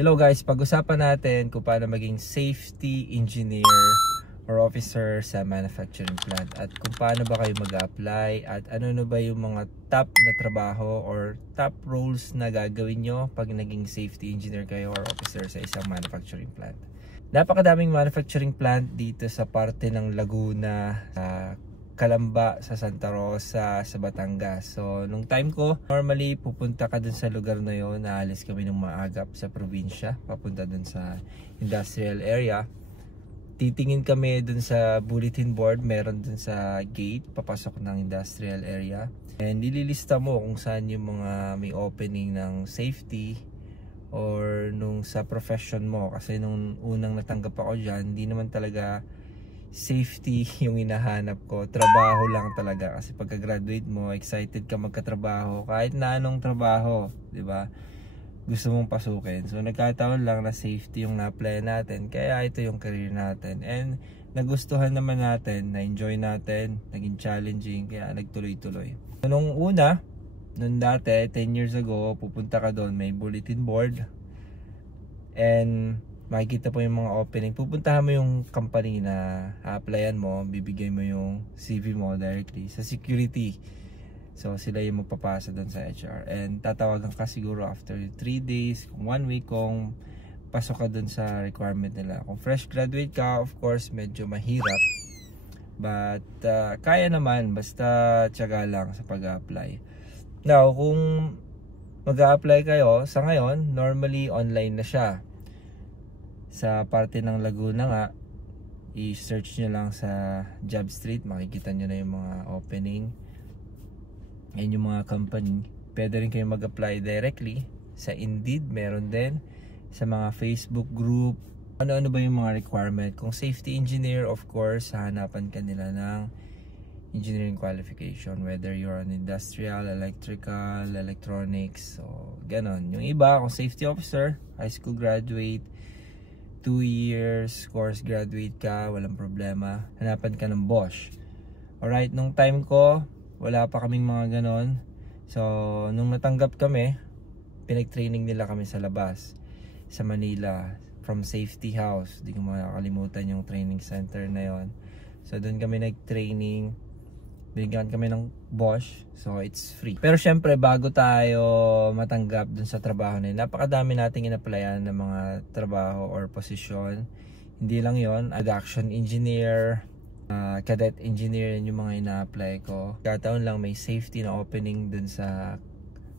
Hello guys, pag-usapan natin kung paano maging safety engineer or officer sa manufacturing plant at kung paano ba kayo mag-apply at ano ba yung mga top na trabaho or top roles na gagawin nyo pag naging safety engineer kayo or officer sa isang manufacturing plant. Napakadaming manufacturing plant dito sa parte ng Laguna, Calamba, sa Santa Rosa, sa Batangas. So, nung time ko, normally pupunta ka dun sa lugar na yon, naalis kami ng maagap sa probinsya, papunta dun sa industrial area. Titingin kami dun sa bulletin board, meron dun sa gate, papasok ng industrial area. And nililista mo kung saan yung mga may opening ng safety or nung sa profession mo. Kasi nung unang natanggap ako dyan, hindi naman talaga safety yung hinahanap ko, trabaho lang talaga. Kasi pagka-graduate mo, excited ka magkatrabaho kahit na anong trabaho, di ba? Gusto mong pasukin. So nagkataon lang na safety yung na-apply natin, kaya ito yung career natin. And nagustuhan naman natin, na-enjoy natin, naging challenging, kaya nagtuloy-tuloy. So, nung dati 10 years ago, pupunta ka doon, may bulletin board and makikita po yung mga opening. Pupuntahan mo yung company na applyan mo, bibigay mo yung CV mo directly sa security. So sila yung magpapasa doon sa HR and tatawagan ka siguro after 3 days, kung 1 week, kung pasok ka doon sa requirement nila. Kung fresh graduate ka, of course medyo mahirap, but kaya naman, basta tiyaga lang sa pag-apply. Now kung mag-a-apply kayo, sa ngayon normally online na siya. Sa parte ng Laguna nga, i-search nyo lang sa Job Street, makikita nyo na yung mga opening and yung mga company. Pwede rin kayo mag-apply directly sa Indeed, meron din sa mga Facebook group. Ano ba yung mga requirement? Kung safety engineer, of course, hahanapan ka nila ng engineering qualification, whether you're an industrial, electrical, electronics, so ganon. Yung iba, kung safety officer, high school graduate, 2 years course graduate ka, walang problema, hanapan ka ng Bosch. Alright, nung time ko wala pa kaming mga ganon. So nung natanggap kami, pinag-training nila kami sa labas, sa Manila, from Safety House. Di ko makakalimutan yung training center na yon. So doon kami nag-training, binigyan kami ng Bosch, so it's free. Pero syempre bago tayo matanggap dun sa trabaho na yun, napakadami nating in-applyan ng mga trabaho or posisyon. Hindi lang yon, production engineer, cadet engineer, yun yung mga ina-apply ko. Kataon lang may safety na opening dun sa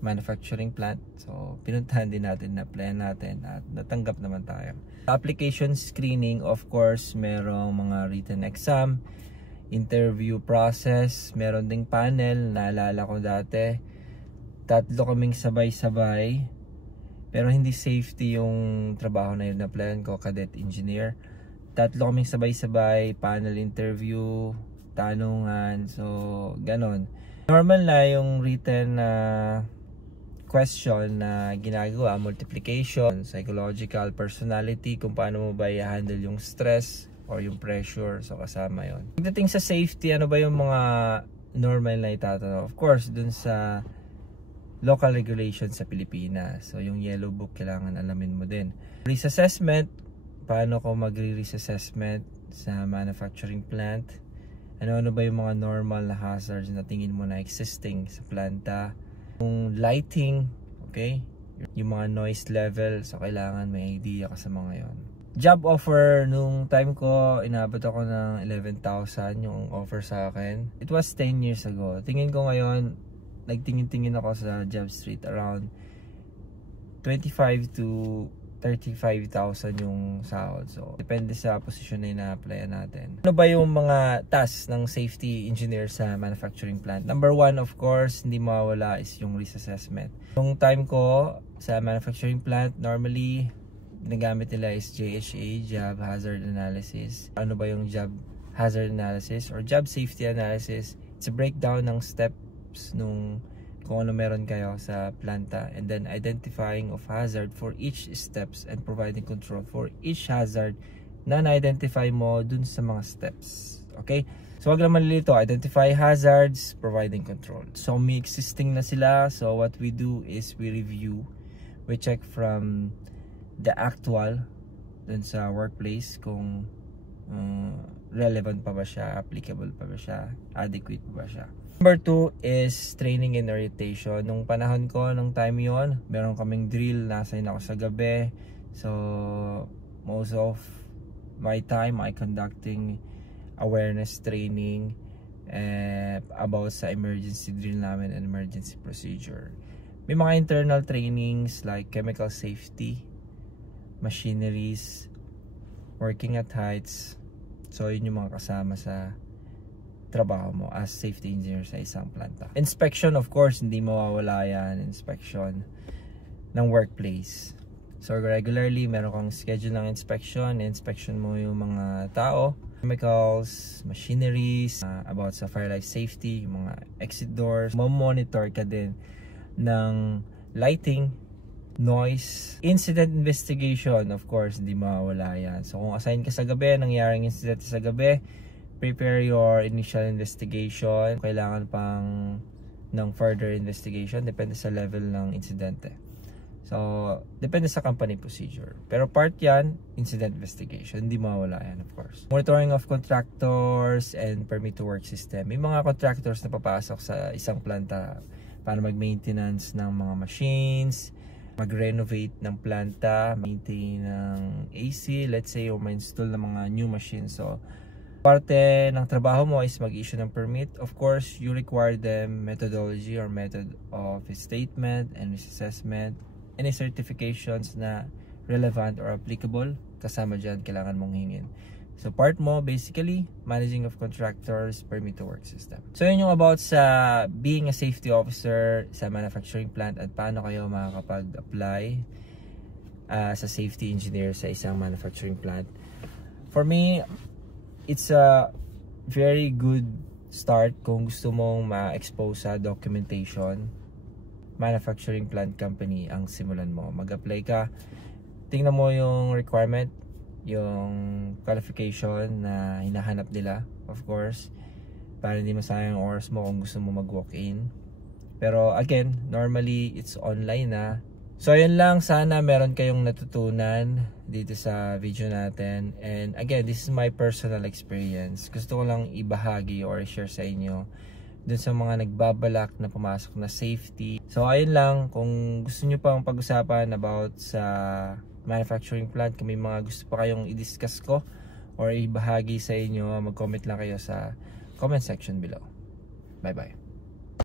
manufacturing plant, so pinuntahan din natin, na-applyan natin at natanggap naman tayo. Application screening, of course merong mga written exam, interview process, meron ding panel. Naalala ko dati 3 kaming sabay-sabay, pero hindi safety yung trabaho na yun na plan ko, cadet engineer. 3 kaming sabay-sabay, panel interview, tanungan, so ganon. Normal na yung written question na ginagawa, multiplication, psychological, personality, kung paano mo ba i-handle yung stress or yung pressure, so kasama yon. Pagdating sa safety, ano ba yung mga normal na itatanong? Of course, dun sa local regulations sa Pilipinas. So yung yellow book, kailangan alamin mo din. Risk assessment, paano ko magre-risk assessment sa manufacturing plant? Ano ba yung mga normal na hazards na tingin mo na existing sa planta? Yung lighting, okay? Yung mga noise level, so kailangan may idea ka sa mga yon. Job offer, nung time ko, inabot ako ng 11,000 yung offer sa akin. It was 10 years ago. Tingin ko ngayon, nagtingin-tingin ako sa Job Street, around 25 to 35,000 yung sahod. So, depende sa posisyon na ina-applyan natin. Ano ba yung mga tasks ng safety engineer sa manufacturing plant? Number 1, of course, hindi mawawala is yung risk assessment. Nung time ko sa manufacturing plant, normally ginagamit nila is JHA, Job Hazard Analysis. Ano ba yung Job Hazard Analysis or Job Safety Analysis? It's a breakdown ng steps nung kung ano meron kayo sa planta, and then identifying of hazard for each steps and providing control for each hazard na na-identify mo dun sa mga steps. Okay? So wag lang malilito, identify hazards, providing control. So may existing na sila, so what we do is we review, we check from the actual dun sa workplace, kung relevant pa ba siya, applicable pa ba siya, adequate pa ba siya. Number 2 is training and orientation. Nung panahon ko, nung time yon, meron kaming drill, nasa ako sa gabi. So most of my time I conducting awareness training about sa emergency drill namin and emergency procedure. May mga internal trainings like chemical safety, machineries, working at heights. So yun yung mga kasama sa trabaho mo as safety engineer sa isang planta. Inspection, of course, hindi mawawala yan. Inspection ng workplace. So regularly meron kang schedule ng inspection. Inspection mo yung mga tao, chemicals, machineries, about sa fire life safety, yung mga exit doors. Monitor ka din ng lighting, noise, incident investigation, of course, hindi mawawala yan. So kung assign ka sa gabi, nangyaring incident sa gabi, prepare your initial investigation. Kailangan pang ng further investigation, depende sa level ng insidente. So depende sa company procedure, pero part yan, incident investigation, hindi mawawala yan, of course. Monitoring of contractors and permit to work system. May mga contractors na papasok sa isang planta para mag-maintenance ng mga machines, mag-renovate ng planta, maintain ng AC, let's say, o ma-install ng mga new machines. So parte ng trabaho mo is mag-issue ng permit. Of course, you require them methodology or method of statement and risk assessment. Any certifications na relevant or applicable, kasama dyan, kailangan mong hingin. So part mo, basically, managing of contractors, permit to work system. So yun yung about sa being a safety officer sa manufacturing plant at paano kayo makakapag-apply sa safety engineer sa isang manufacturing plant. For me, it's a very good start kung gusto mong ma-expose sa documentation. Manufacturing plant company ang simulan mo. Mag-apply ka, tingnan mo yung requirement, yung qualification na hinahanap nila, of course, para hindi masayang oras mo kung gusto mo mag-walk-in. Pero again, normally it's online na. So yun lang, sana meron kayong natutunan dito sa video natin. And again, this is my personal experience. Gusto ko lang ibahagi or share sa inyo dun sa mga nagbabalak na pumasok na safety. So ayun lang, kung gusto nyo pang pag-usapan about sa manufacturing plant, kung may mga gusto pa kayong i-discuss ko or ibahagi sa inyo, mag-comment lang kayo sa comment section below. Bye bye.